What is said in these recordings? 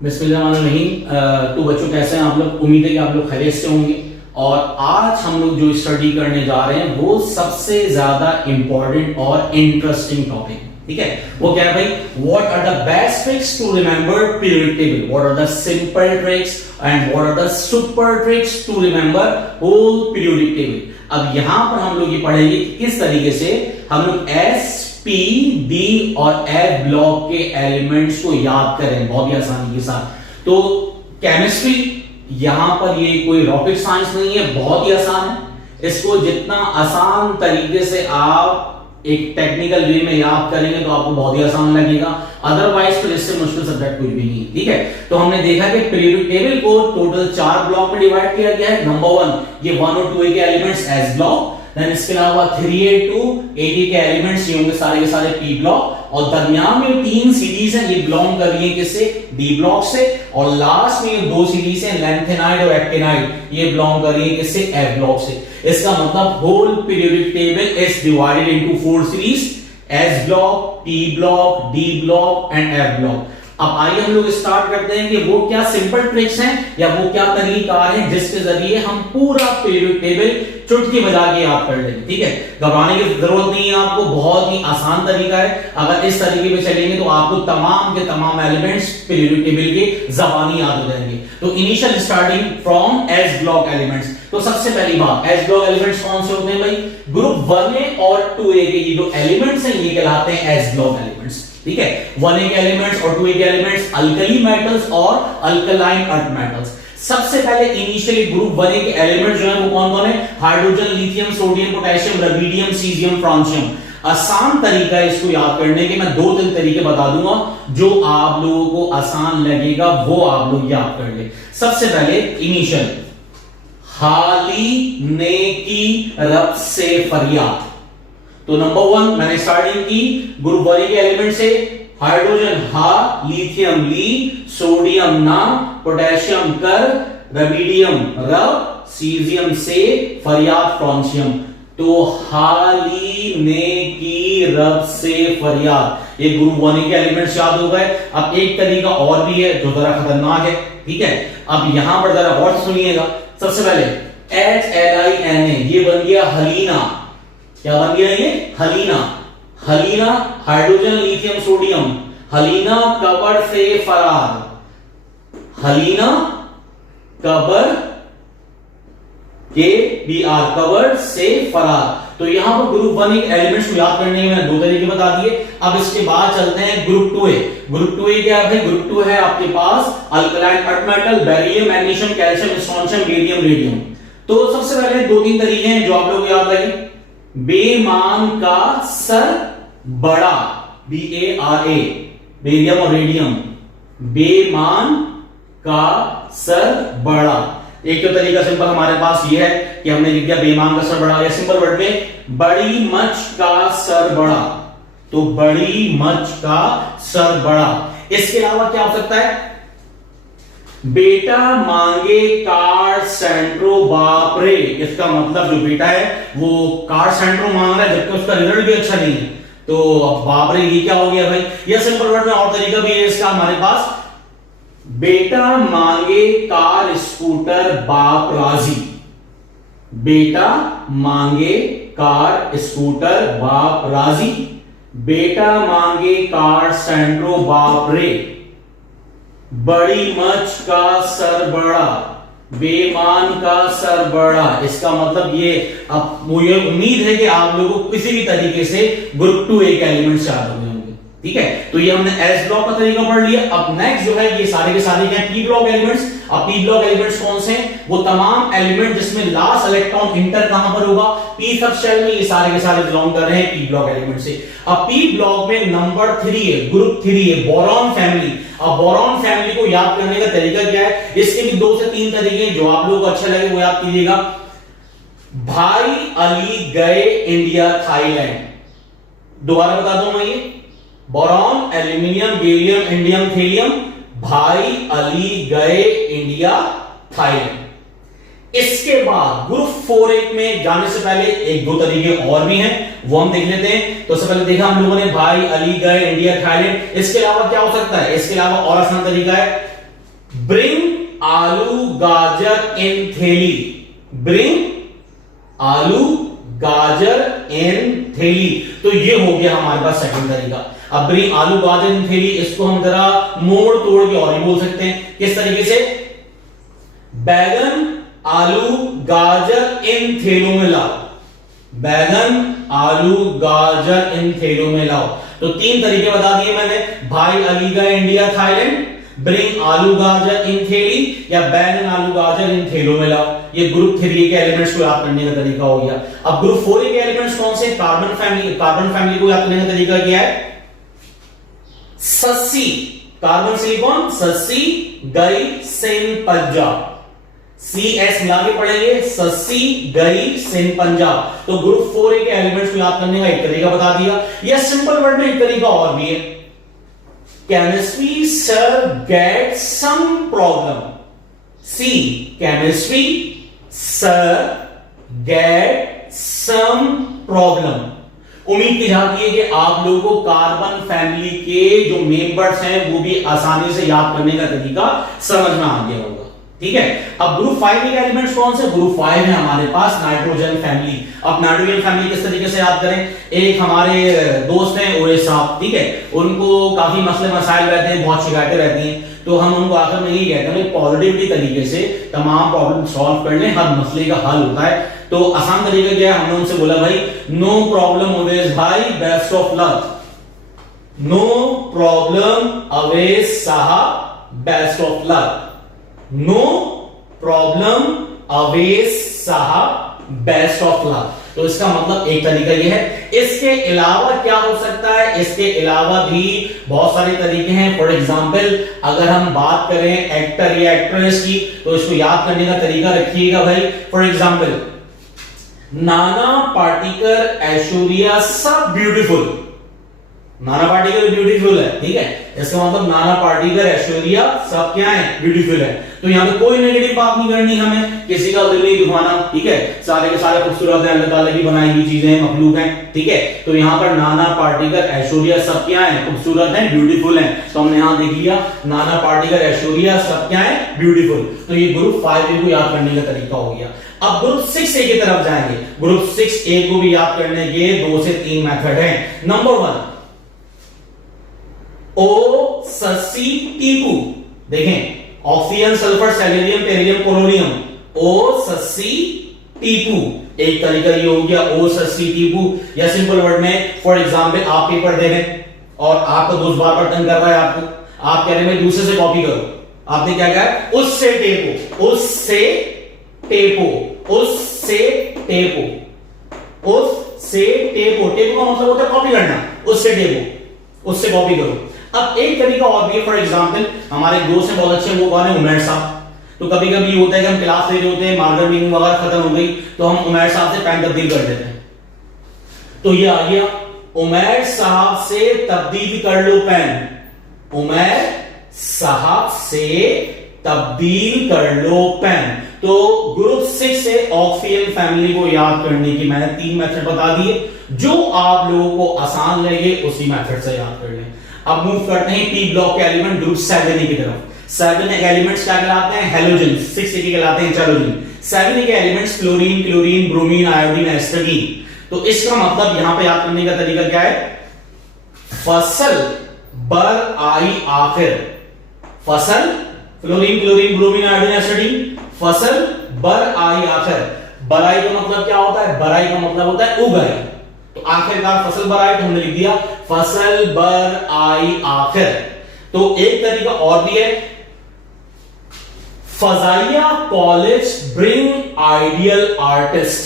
बिस्मिल्लाहिर्रहमानिर्रहीम। तो बच्चों कैसे हैं आप लोग? उम्मीद है कि आप लोग खैरियत से होंगे। और आज हम लोग जो स्टडी करने जा रहे हैं वो सबसे ज्यादा इंपॉर्टेंट और इंटरेस्टिंग टॉपिक, ठीक है। वो क्या है भाई? What are the best tricks to remember periodic table, what are the simple tricks and what are the super tricks to remember whole periodic table. अब यहां पर हम लोग ये पढ़ेंगे कि किस तरीके से हम लोग एस पी डी और एफ ब्लॉक के एलिमेंट्स को याद करें बहुत ही आसानी के साथ। तो केमिस्ट्री यहां पर ये कोई रॉकेट साइंस नहीं है, बहुत ही आसान है। इसको जितना आसान तरीके से आप एक टेक्निकल वे में याद करेंगे तो आपको बहुत ही आसान लगेगा, अदरवाइज तो इससे मुश्किल सब्जेक्ट कुछ भी नहीं है, ठीक है। तो हमने देखा कि पीरियोडिक टेबल को टोटल 4 ब्लॉक में डिवाइड किया गया है। नंबर 1 ये 1 और 2 के एलिमेंट्स एस ब्लॉक, देन इसके अलावा 3A to 8A के एलिमेंट्स ये होंगे सारे के सारे पी ब्लॉक, और दरमियान में 3 सीरीज हैं ये बिलोंग कर रही है किससे? डी ब्लॉक से, और लास्ट में ये 2 सीरीज हैं लैंथेनाइड और एक्टिनाइड ये बिलोंग कर रही है किससे? एफ ब्लॉक से। इसका मतलब whole periodic table is divided into 4 series, s block, P block, D block and f block. अब आइए हम लोग स्टार्ट करते हैं कि वो क्या सिंपल ट्रिक्स हैं या वो क्या तरीकार हैं जिसके जरिए हम पूरा पीरियोडिक टेबल चुटकी बजा के याद कर लेंगे, ठीक है। घबराने की जरूरत नहीं है आपको, बहुत ही आसान तरीका है। अगर इस तरीके पे चलेंगे तो आपको तमाम के तमाम एलिमेंट्स पीरियोडिक टेबल के जबानी याद हो जाएंगे। तो initial starting from S block elements. तो सबसे पहली बात, एस ब्लॉक एलिमेंट्स कौन से होते हैं भाई? ग्रुप 1A और 2A के ये जो एलिमेंट्स हैं ये कहलाते हैं एस ब्लॉक एलिमेंट्स, ठीक है। 1A के एलिमेंट्स और 2A के एलिमेंट्स अल्कली मेटल्स और अल्कलाइन अर्थ मेटल्स। सबसे पहले इनिशियली ग्रुप 1A के एलिमेंट्स जो है वो कौन कौन है? Hydrogen, lithium, sodium, potassium, rubidium, caesium, francium. आसान तरीका है इसको याद करने के, मैं 2-3 तरीके बता दूंगा जो आप लोगों को आसान लगेगा वो आप लोग याद कर ले। सबसे पहले इनिशियल, हाली ने की रब से फरियाद। तो नंबर 1 मैंने स्टार्टिंग की ग्रुप 1A के एलिमेंट से, हाइड्रोजन हा, लिथियम ली, सोडियम ना, पोटेशियम कर, रुबिडियम रब, सीजियम से, फरियाद फ्रांसियम। तो हाली ने की रब से फरियाद, ये ग्रुप 1A के एलिमेंट्स याद हो गए। अब एक तरीका और भी है जो जरा खतरनाक है, ठीक है। अब यहां पर जरा गौर सुनिएगा। सबसे पहले HLINA ये बन गया हलीना। क्या बन गया ये? हलीना। हलीना हाइड्रोजन, लिथियम, सोडियम, हलीना कबर से फरार, हलीना कबर के BR कबर से फरार। तो यहां पर ग्रुप 1A के एलिमेंट्स को याद करने के मैंने 2 तरीके बता दिए। अब इसके बाद चलते हैं ग्रुप 2A। ग्रुप 2A क्या है? ग्रुप 2 है आपके पास alkaline earth metal, beryllium, magnesium, calcium, strontium, barium, radium. तो सबसे पहले 2-3 तरीके हैं जो आप लोग याद रखें। बेमान का सर बड़ा, BARA, बेरियम और रेडियम, बेमान का सर बड़ा। एक तो तरीका सिंपल हमारे पास ये है कि हमने लिख दिया बेमान का सर बड़ा, या सिंपल वर्ड में बड़ी मच का सर बड़ा। तो बड़ी मच का सर बड़ा। इसके अलावा क्या हो सकता है? बेटा मांगे कार सेंट्रो बाप रे। इसका मतलब जो बेटा है वो कार सेंट्रो मांग रहा है जबकि उसका रिजल्ट भी अच्छा नहीं है, तो बाप रे ये क्या हो गया भाई? यह सिंपल वर्ड में और तरीका भी है इसका हमारे पास, बेटा मांगे कार स्कूटर बाप राजी। बेटा मांगे कार स्कूटर बाप राजी, बेटा मांगे कार सेंट्रो बाप रे, बड़ी मच का सर बड़ा, बेमान का सर बड़ा। इसका मतलब ये, अब मुझे उम्मीद है कि आप लोगों को किसी भी तरीके से ग्रुप 2A के एलिमेंट्स याद हो गए होंगे, ठीक है। तो ये हमने एस ब्लॉक का तरीका पढ़ लिया। अब नेक्स्ट जो है ये सारे के सारे क्या? P block elements. अब पी ब्लॉक एलिमेंट्स कौन से हैं? वो तमाम एलिमेंट जिसमें लास्ट इलेक्ट्रॉन इंटर कहां पर होगा? पी सब शेल में। ये सारे के सारे बिलोंग कर रहे हैं पी ब्लॉक एलिमेंट से। अब पी ब्लॉक में नंबर 3 है, ग्रुप 3 है, बोरॉन फैमिली। अब बोरॉन फैमिली को याद करने का तरीका क्या है? इसके भी 2 से 3 तरीके हैं, जो आप लोगों को अच्छे लगे वो याद कीजिएगा। भाई अली गए इंडिया थाईलैंड। दोबारा बता दूं मैं ये, boron, aluminium, barium, indium, thallium, भाई अली गए इंडिया थाईलैंड। इसके बाद ग्रुप 4A में जाने से पहले 1-2 तरीके और भी हैं, वो हम देख लेते हैं। तो सबसे पहले देखा हम लोगों ने भाई अली गए इंडिया थाईलैंड। इसके अलावा क्या हो सकता है? इसके अलावा और आसान तरीका है, ब्रिंग आलू गाजर इन थैली, ब्रिंग आलू गाजर इन थैली। तो ये हो गया हमारे पास सेकंड तरीका। अब ब्रिंग आलू गाजर इन थैली, इसको हम जरा मोड़ तोड़ के और ही बोल सकते हैं। किस तरीके से? बैगन आलू गाजर इन थैलों में लाओ, बैगन आलू गाजर इन थैलों में लाओ। तो तीन तरीके बता दिए मैंने, भाई अलीगा इंडिया थाईलैंड, ब्रिंग आलू गाजर इन थैली, या बैगन आलू गाजर इन थैलों में लाओ। ये ग्रुप 3 के एलिमेंट्स को याद करने का तरीका हो गया। अब ग्रुप 4 के एलिमेंट्स कौन से? Carbon family. कार्बन फैमिली को याद करने का तरीका क्या है? सस्सी, कार्बन सिलिकॉन, सस्सी गई सिन पंजाब, CS मिला के पढ़ेंगे, सस्सी गई सिन पंजाब। तो ग्रुप 4 के एलिमेंट्स को याद करने का एक तरीका बता दिया। या सिंपल वर्ड में एक तरीका और भी है, chemistry sir get some problem, see chemistry sir get some problem. उम्मीद की जाती है कि आप लोगों को कार्बन फैमिली के जो मेंबर्स हैं वो भी आसानी से याद करने का तरीका समझ में आ गया होगा। ठीक है। अब ग्रुप 5 के एलिमेंट्स कौन से? ग्रुप 5 है हमारे पास नाइट्रोजन फैमिली। अब नाइट्रोजन फैमिली किस तरीके से याद करें? एक हमारे दोस्त हैं ओए साहब, ठीक है, उनको काफी मसले मसाइल रहते हैं, बहुत शिकायतें रहती हैं, तो हम उनको आखिर में यही कहते हैं पॉजिटिवली तरीके से तमाम प्रॉब्लम सॉल्व कर लें, हर मसले का हल होता है। तो आसान तरीका क्या है? हमने उनसे बोला भाई नो प्रॉब्लम ऑलवेज भाई, best of luck, no problem always साहब, best of luck, no problem always साहब, बेस्ट ऑफ लक। तो इसका मतलब एक तरीका यह है। इसके अलावा क्या हो सकता है? इसके अलावा भी बहुत सारे तरीके हैं। फॉर एग्जाम्पल अगर हम बात करें एक्टर या एक्ट्रेस की, तो इसको याद करने का तरीका रखिएगा भाई। फॉर एग्जाम्पल नाना पाटेकर, ऐश्वर्या सब ब्यूटीफुल, नाना पाटेकर ब्यूटीफुल है, ठीक है, इसका मतलब नाना पाटेकर, ऐश्वर्या सब क्या है? ब्यूटीफुल है। तो यहां पे कोई नेगेटिव बात नहीं करनी हमें, किसी का दिल नहीं दुखाना, ठीक है, सारे के सारे खूबसूरत हैं, अल्लाह ताला की बनाई हुई चीजें हैं, मखलूक हैं, ठीक है। तो यहां पर नाना पाटेकर, ऐश्वर्या सब क्या है? खूबसूरत हैं, ब्यूटीफुल हैं। तो हमने यहां देख लिया नाना पाटेकर, ऐश्वर्या सब क्या है? ब्यूटीफुल। तो ये ग्रुप 5 को याद करने का तरीका हो गया। अब ग्रुप 6A की तरफ जाएंगे। ग्रुप 6A को भी याद करने के 2 से 3 मेथड हैं। नंबर 1 ओ सस्सी टीपू, देखें ऑक्सीजन, सल्फर, सेलेनियम, टेरियम, पोलोनियम, ओ सस्सी टीपू, एक तरीका ये हो गया ओ सस्सी टीपू। या सिंपल वर्ड में फॉर एग्जांपल आप पेपर दे रहे हैं और आपका दोस्त बार बार तंग कर रहा है आपको, आप कह रहे हैं दूसरे से कॉपी करो, आपने क्या कहा? उससे टेपो, उससे टेपो, उससे टेपो, उससे टेपो। टेपो का मतलब होता है कॉपी करना, उससे टेपो, उससे कॉपी करो। अब एक तरीका और भी है। फॉर एग्जांपल हमारे दोस्त हैं बहुत अच्छे, वो कौन है? उमैर साहब। तो कभी कभी होता है कि हम क्लास ले रहे होते हैं, मार्कर मीटिंग वगैरह खत्म हो गई, तो हम उमैर साहब से पेन तब्दील कर देते हैं। तो ये आ गया उमैर साहब से तब्दील कर लो पेन, उमैर साहब से तब्दील कर लो पेन। तो ग्रुप 6 से ऑक्सीजन फैमिली को याद करने की मैंने 3 मेथड बता दिए, जो आप लोगों को आसान लगे उसी मेथड से याद कर लें। अब मूव करते हैं पी ब्लॉक के एलिमेंट ग्रुप 7A की तरफ। 7 एलिमेंट्स क्या कहलाते हैं? हैलोजन। 6A के कहलाते हैं चैलोजन। 7A के elements chlorine, chlorine, bromine, iodine, astatine. तो इसका मतलब यहां पे याद करने का तरीका क्या है? फसल बर आई आखिर, फसल क्लोरीन, क्लोरीन, ब्रोमीन, आयोडीन, एस्टडीन, फसल बर आई आखिर। बराई का मतलब क्या होता है? बराई का मतलब होता है उगाई। तो आखिरकार फसल बर आई, तो हमने लिख दिया फसल बर आई आखिर। तो एक तरीका और भी है, फजाइया कॉलेज ब्रिंग आइडियल आर्टिस्ट।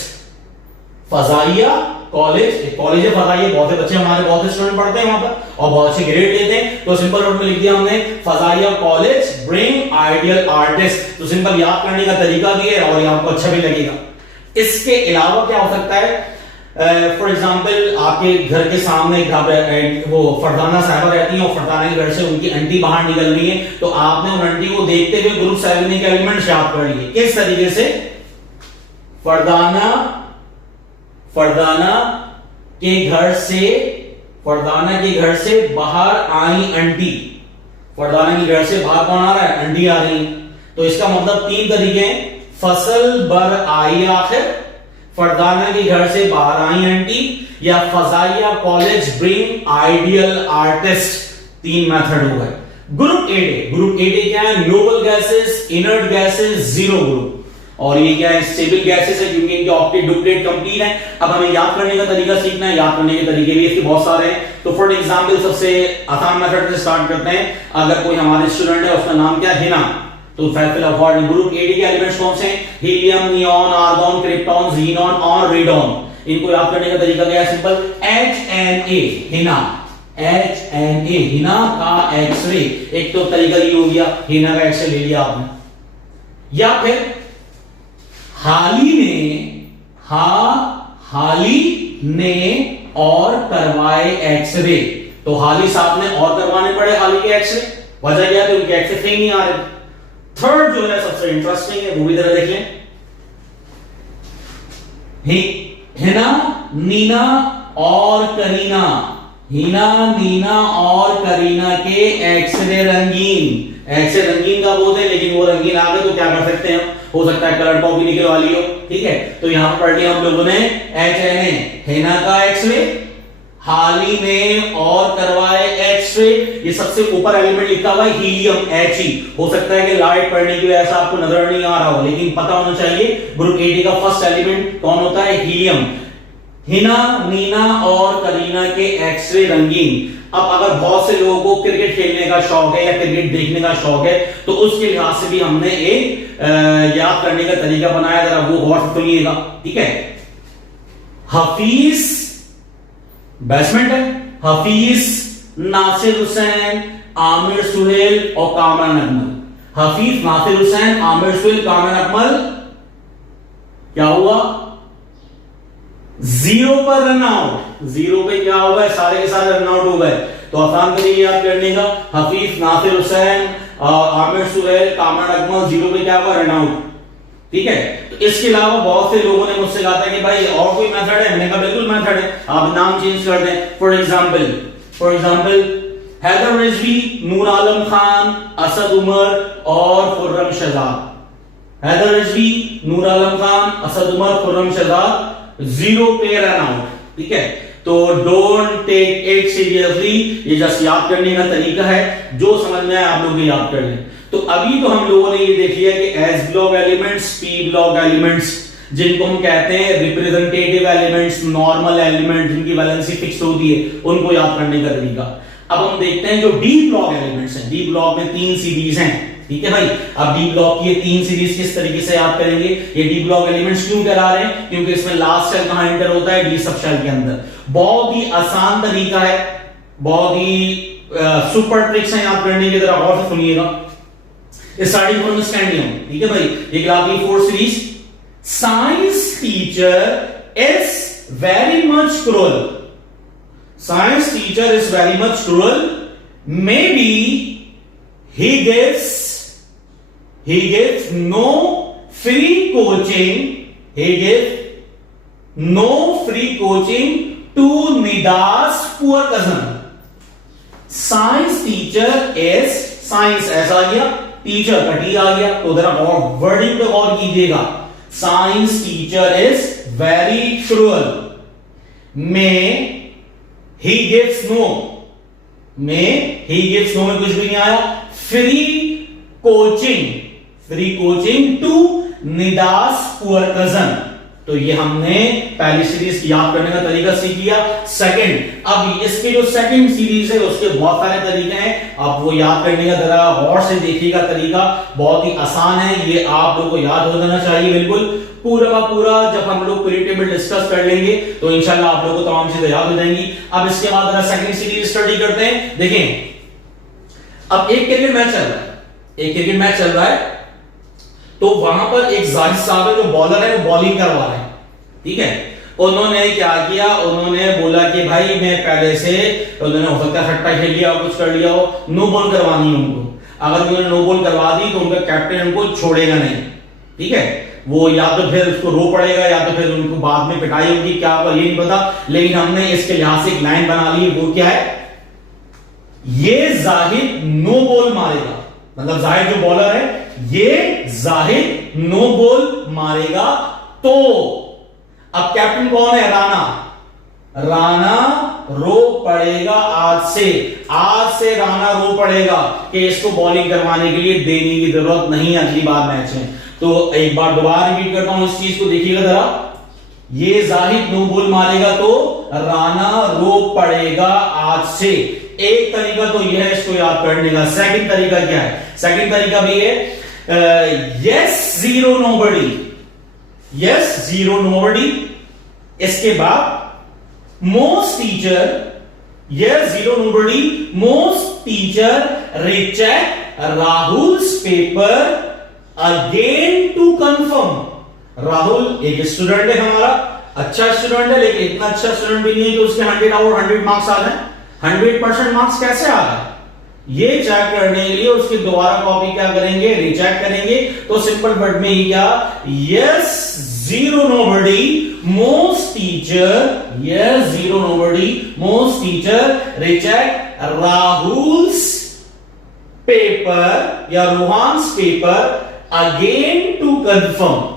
फजाइया कॉलेज, कॉलेज है फजाइया, बहुत से बच्चे हमारे बहुत से स्टूडेंट पढ़ते हैं वहां पर और बहुत अच्छे ग्रेड लेते हैं। तो सिंपल वर्ड में लिख दिया हमने फजाइया कॉलेज ब्रिंग आइडियल आर्टिस्ट। तो सिंपल याद करने का तरीका भी है और ये आपको अच्छा भी लगेगा। इसके अलावा क्या हो सकता है? फॉर एग्जाम्पल आपके घर के सामने वो फरदाना साहबा रहती हैं और फरदाना के घर से उनकी आंटी बाहर निकल रही है, तो आपने उन आंटी को देखते हुए ग्रुप 7 के एलिमेंट याद कर लिए। किस तरीके से? फरदाना के घर से बाहर आई आंटी, फरदाना की घर से बाहर कौन आ रहा है? आंटी आ रही। तो इसका मतलब 3 तरीके हैं, फसल बर आई आखिर, फरदाना की घर से बाहर आई आंटी, या फजाइया college bring ideal artist. 3 method हो गए। ग्रुप 8 ग्रुप 8 क्या है? Noble gases, inert gases, zero group. और ये क्या है? स्टेबल गैसेस है, क्योंकि इनके ऑक्टेट डुप्लेट कंप्लीट है। अब हमें याद करने का तरीका सीखना है। याद करने के तरीके भी इसके बहुत सारे हैं। तो फॉर एग्जांपल सबसे आसान मेथड से स्टार्ट करते हैं। अगर कोई हमारे स्टूडेंट है, उसका नाम क्या है? हिना। तो ग्रुप 8 के एलिमेंट्स कौन से हैं? Helium, neon, argon, krypton, xenon और रेडॉन। इनको याद करने का तरीका क्या है? Simple, HNA Hina, HNA Hina का एक्सरे। एक तो तरीका ये हो गया, हिना का एक्सरे ले लिया आपने। या फिर हाली ने और करवाए एक्सरे। तो हाली साहब ने और करवाने पड़े हाली के एक्सरे। वजह क्या है? उनके एक्सरे सही नहीं आ रहे। थर्ड जो है सबसे इंटरेस्टिंग है, वो भी जरा देखिए। हिना, नीना और करीना, हिना, नीना और करीना के एक्सरे रंगीन। एक्सरे रंगीन का बोलते हैं, लेकिन वो रंगीन आ गए तो क्या कर सकते हैं? हो सकता है कलर कॉपी निकलवा लियो। ठीक है, तो यहां पर पढ़ लिया हम लोगों ने HNA हिना का एक्सरे, हाली ने और करवाए एक्सरे। ये सबसे ऊपर एलिमेंट लिखा हुआ है हीलियम, He। हो सकता है कि लाइट पढ़ने की वजह से आपको नजर नहीं आ रहा हो, लेकिन पता होना चाहिए ग्रुप 8 का फर्स्ट एलिमेंट कौन होता है? हीलियम। हिना, नीना और करीना के एक्सरे रंगीन। अब अगर बहुत से लोगों को क्रिकेट खेलने का शौक है या क्रिकेट देखने का शौक है, तो उसके लिहाज से भी हमने एक याद करने का तरीका बनाया, जरा वो गौर से सुनिएगा। ठीक है, हफीज बैट्समैन है, हफीज, नासिर हुसैन, आमिर सुहेल और कामरान अकमल। हफीज, नासिर हुसैन, आमिर सुहेल, कामरान अकमल। क्या हुआ? 0 पर रन आउट। 0 पे क्या होगा? सारे के सारे रन आउट हो गए। तो आसान तरीके याद करने का, हफीज, नासिर हुसैन, आमिर सुहेल, कामरान अकमल, 0 पे क्या हुआ? Run out. ठीक है, तो इसके अलावा बहुत से लोगों ने मुझसे कहा था कि भाई और कोई मेथड है? मैंने कहा बिल्कुल मेथड है, आप नाम चेंज कर दें। फॉर एग्जांपल हैदर रिजवी, नूर आलम खान, असद उमर और खुर्रम शहजाद। हैदर रिजवी, नूर आलम खान, असद उमर, खुर्रम शहजाद, 0 पे रन आउट। ठीक है, तो डोंट टेक इट सीरियसली, ये जस्ट याद करने का तरीका है, जो समझ में आए आप लोग याद कर लें। तो अभी तो हम लोगों ने ये देख लिया कि S block elements, P block elements, जिनको हम कहते हैं रिप्रेजेंटेटिव एलिमेंट्स, नॉर्मल एलिमेंट जिनकी वैलेंसी फिक्स होती है, उनको याद करने का तरीका। अब हम देखते हैं जो डी ब्लॉक एलिमेंट्स हैं। डी ब्लॉक में 3 सीरीज हैं। ठीक है भाई, अब डी ब्लॉक की ये 3 सीरीज किस तरीके से याद करेंगे? ये डी ब्लॉक एलिमेंट्स क्यों करा रहे हैं? क्योंकि इसमें लास्ट सेल कहां एंटर होता है? डी सब सेल के अंदर। बहुत ही आसान तरीका है, बहुत ही सुपर ट्रिक्स हैं याद करने की, जरा गौर से सुनिएगा। Starting from scandium. ठीक है भाई, ये क्लास की 4 series. Science teacher is very much cruel. Science teacher is very much cruel. May be he gives no free coaching to Nida's poor cousin. Science teacher is, science ऐसा आ गया, teacher का T आ गया, तो जरा और wording पे गौर कीजिएगा। Science teacher is very cruel. he gives no में कुछ भी नहीं आया। Free coaching to needy's poor cousin. तो ये हमने पहली सीरीज याद करने का तरीका सीख लिया। सेकंड, अब इसके जो सेकंड सीरीज है उसके बहुत सारे तरीके हैं, आप वो याद करने का जरा गौर से देखिएगा। तरीका बहुत ही आसान है, ये आप लोगों को याद हो जाना चाहिए बिल्कुल पूरा का पूरा। जब हम लोग पीरियड टेबल डिस्कस कर लेंगे तो इंशाल्लाह आप लोगों को तमाम चीजें याद हो जाएंगी। अब इसके बाद जरा सेकंड सीरीज स्टडी करते हैं। देखें, अब एक क्रिकेट मैच चल रहा है, तो वहां पर एक जाहिद साहब है जो बॉलर है, वो बॉलिंग करवा रहे हैं। ठीक है, उन्होंने क्या किया? उन्होंने बोला कि भाई मैं पहले से, उन्होंने हो सकता है सट्टा खेल लिया, कुछ कर लिया हो, नो बॉल करवानी है उनको। अगर उन्होंने नो बॉल करवा दी तो उनका कैप्टन उनको छोड़ेगा नहीं। ठीक है, वो या तो फिर उसको रो पड़ेगा या तो फिर उनको बाद में पिटाई होगी, क्या होगा ये नहीं पता। लेकिन हमने इसके लिहाज से एक लाइन बना ली, वो क्या है? ये जाहिद नो बॉल मारेगा, मतलब जाहिद जो बॉलर है, ये जाहिद नो बॉल मारेगा तो अब कैप्टन कौन है? राना। राना रो पड़ेगा आज से राना रो पड़ेगा कि इसको बॉलिंग करवाने के लिए देने की जरूरत नहीं अगली बार मैच में। तो एक बार दोबारा रिपीट करता हूं इस चीज को, देखिएगा जरा। ये जाहिद नो बॉल मारेगा तो राना रो पड़ेगा आज से। एक तरीका तो यह है इसको याद करने का। सेकंड तरीका क्या है? सेकंड तरीका भी है yes zero nobody, yes zero nobody. इसके बाद most teacher, yes zero nobody, most teacher recheck Rahul's paper again to confirm. Rahul एक स्टूडेंट है हमारा, अच्छा स्टूडेंट है, लेकिन इतना अच्छा स्टूडेंट भी नहीं है कि उसके 100 आउट 100 मार्क्स आ जाए। 100% मार्क्स कैसे आ रहा है, ये चेक करने के लिए उसकी दोबारा कॉपी क्या करेंगे? रीचेक करेंगे। तो सिंपल वर्ड में ही क्या? Yes zero nobody, most teacher, yes zero nobody, most teacher recheck Rahul's paper या रोहान्स पेपर अगेन टू कंफर्म।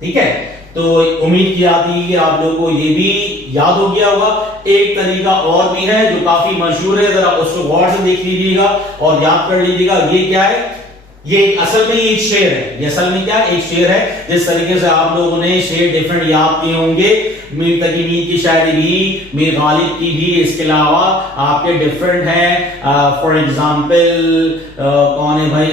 ठीक है, तो उम्मीद की जाती है कि आप लोगों को ये भी याद हो गया होगा। एक तरीका और भी है जो काफी मशहूर है, जरा उसको गौर से देख लीजिएगा और याद कर लीजिएगा। ये क्या है? ये असल में एक शेर है। ये असल में क्या? एक शेर है। जिस तरीके से आप लोगों ने शेर डिफरेंट याद किए होंगे, मीर तकी मीर की शायरी भी, मीर गालिब की भी, इसके अलावा आपके डिफरेंट है। फॉर एग्जाम्पल कौन है भाई?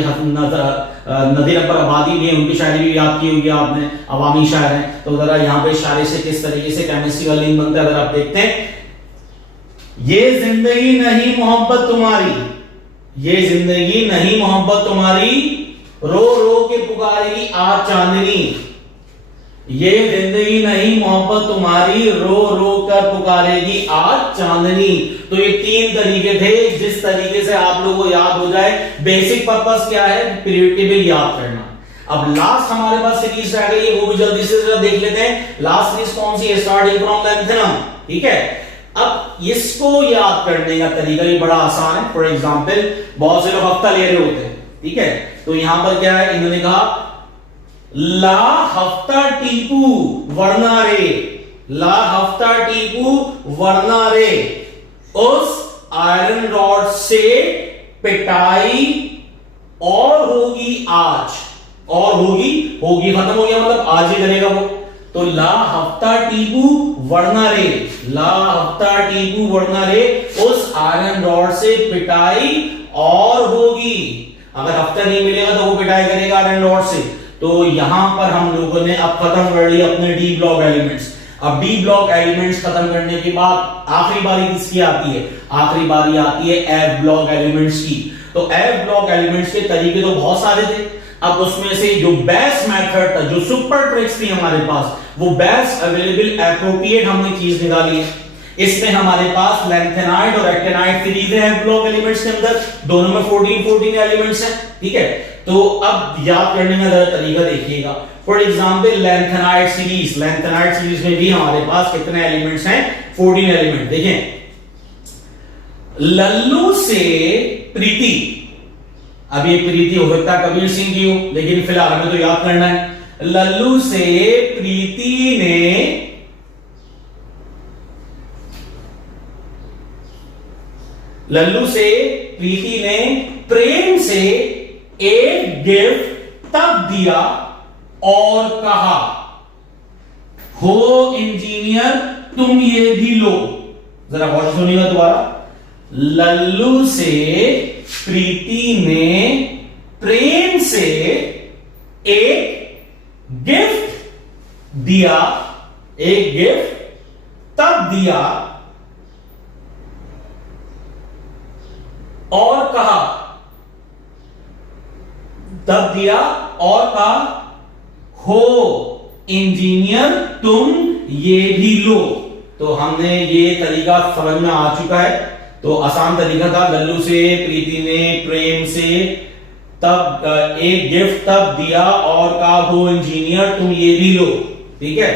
नदीर अकबर आबादी भी है, उनकी शायरी भी याद की होगी आपने, अवामी शायर है। तो जरा यहाँ पे शायरी से किस तरीके से केमिस्ट्री का लिंक बनता है अगर आप देखते हैं। ये जिंदगी नहीं मोहब्बत तुम्हारी, ये जिंदगी नहीं मोहब्बत तुम्हारी, रो रो के पुकारेगी आज चांदनी। ये जिंदगी नहीं मोहब्बत तुम्हारी, रो रो कर पुकारेगी आज चांदनी। तो ये तीन तरीके थे जिस तरीके से आप लोगों को याद हो जाए। बेसिक पर्पस क्या है? पीरियड टेबल याद करना। अब लास्ट हमारे पास सीरीज रह गई है, वो भी जल्दी से जरा देख लेते हैं। लास्ट सीरीज कौन सी है? Starting from lanthanum. ठीक है, अब इसको याद करने का तरीका भी बड़ा आसान है। फॉर एग्जाम्पल बहुत से लोग हफ्ता ले रहे होते हैं, ठीक है, तो यहां पर क्या है? इन्होंने कहा ला हफ्ता टीपू वरना रे, ला हफ्ता टीपू वरना रे, उस आयरन रॉड से पिटाई और होगी आज। और होगी, होगी खत्म हो गया, मतलब आज ही करेगा वो। तो ला हफ्ता टीपू वरना रे, ला हफ्ता टीपू वरना रे, उस आयरन रॉड से पिटाई और होगी। अगर हफ्ता नहीं मिलेगा तो वो पिटाई करेगा आयरन रॉड से। तो यहां पर हम लोगों ने अब खत्म कर लिया अपने डी ब्लॉक एलिमेंट्स। अब डी ब्लॉक एलिमेंट्स खत्म करने के बाद आखिरी बारी किसकी आती है? आखिरी बारी आती है एफ ब्लॉक एलिमेंट्स की। तो एफ ब्लॉक एलिमेंट्स के तरीके तो बहुत सारे थे। अब उसमें से जो बेस्ट मेथड था, जो सुपर ट्रिक्स थी हमारे पास, वो बेस्ट अवेलेबल एप्रोप्रिएट हमने चीज निकाली है। इसमें हमारे पास लेंथेनाइड और एक्टिनाइड सीरीज है एफ ब्लॉक एलिमेंट्स के अंदर, दोनों में 14 एलिमेंट्स हैं। ठीक है, तो अब याद करने का जरा तरीका देखिएगा। For example lanthanide series, lanthanide series में भी हमारे पास कितने एलिमेंट्स हैं? 14 एलिमेंट। देखें, लल्लू से प्रीति, अब ये प्रीति हो सकता है कबीर सिंह की हो, लेकिन फिलहाल हमें तो याद करना है। लल्लू से प्रीति ने प्रेम से एक गिफ्ट तब दिया और कहा, हो इंजीनियर तुम ये भी लो। जरा गौर से सुनिएगा दोबारा। लल्लू से प्रीति ने प्रेम से एक गिफ्ट दिया, एक गिफ्ट तब दिया और कहा, तब दिया और कहा, हो इंजीनियर तुम ये भी लो। तो हमने ये तरीका समझ में आ चुका है। तो आसान तरीका था, लल्लू से प्रीति ने प्रेम से तब एक गिफ्ट तब दिया और कहा, हो इंजीनियर तुम ये भी लो। ठीक है,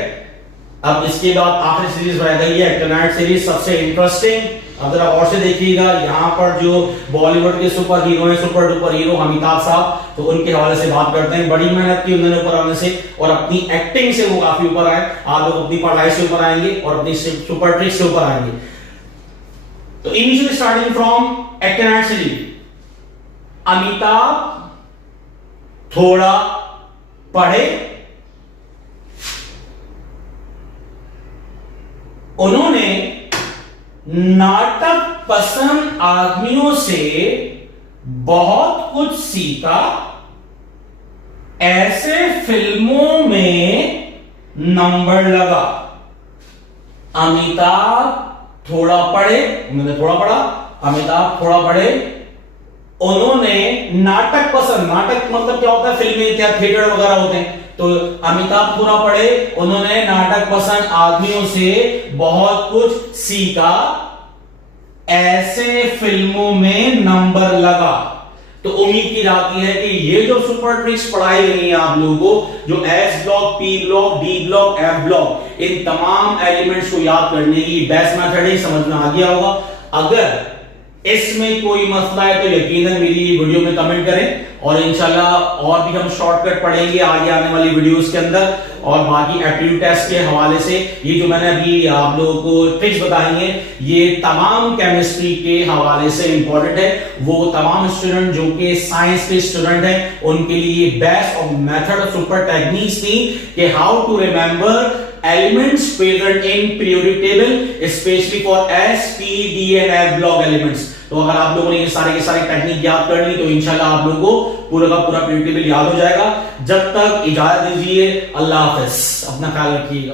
अब इसके बाद आखिरी सीरीज रह गई है एक्टिनाइड सीरीज, सबसे इंटरेस्टिंग। अब जरा और से देखिएगा, यहाँ पर जो बॉलीवुड के सुपर हीरो हैं, सुपर डुपर हीरो अमिताभ साहब, तो उनके हवाले से बात करते हैं। बड़ी मेहनत की उन्होंने ऊपर आने से, और अपनी एक्टिंग से वो काफी ऊपर आए। आप लोग अपनी पढ़ाई से ऊपर आएंगे और अपनी सुपर ट्रिक से ऊपर आएंगे। तो initially starting from actinide series, Amitabh थोड़ा पढ़े, उन्होंने नाटक पसंद आदमियों से बहुत कुछ सीखा, ऐसे फिल्मों में नंबर लगा। अमिताभ थोड़ा पढ़े, उन्होंने थोड़ा पढ़ा, अमिताभ थोड़ा पढ़े, उन्होंने नाटक पसंद, नाटक मतलब क्या होता है, फिल्में क्या थिएटर वगैरह होते हैं, तो अमिताभ थोड़ा पढ़े, उन्होंने नाटक पसंद आदमियों से बहुत कुछ सीखा, ऐसे फिल्मों में नंबर लगा। तो उम्मीद की जाती है कि ये जो सुपर ट्रिक्स पढ़ाई गई है आप लोगों को, जो S block, P block, D block, F block, इन तमाम एलिमेंट्स को याद करने की बेस्ट मेथड है, समझ में आ गया होगा। अगर इसमें कोई मसला है तो यकीनन मेरी वीडियो में कमेंट करें, और इंशाल्लाह और भी हम शॉर्टकट पढ़ेंगे आगे आने वाली वीडियोस के अंदर। और बाकी एप्टीट्यूड टेस्ट के हवाले से ये जो मैंने अभी आप लोगों को ट्रिक्स बताई हैं, ये तमाम केमिस्ट्री के हवाले से इंपॉर्टेंट है। वो तमाम स्टूडेंट जो कि साइंस के स्टूडेंट हैं, उनके लिए best of method, super techniques थी कि how to remember elements present in periodic table, especially for S, P, D and F block elements। तो अगर आप लोगों ने ये सारे के सारे टेक्निक याद कर ली तो इंशाल्लाह आप लोगों को पूरा का पूरा पीरियड टेबल याद हो जाएगा। जब तक इजाजत दीजिए, अल्लाह हाफिज, अपना ख्याल रखिएगा।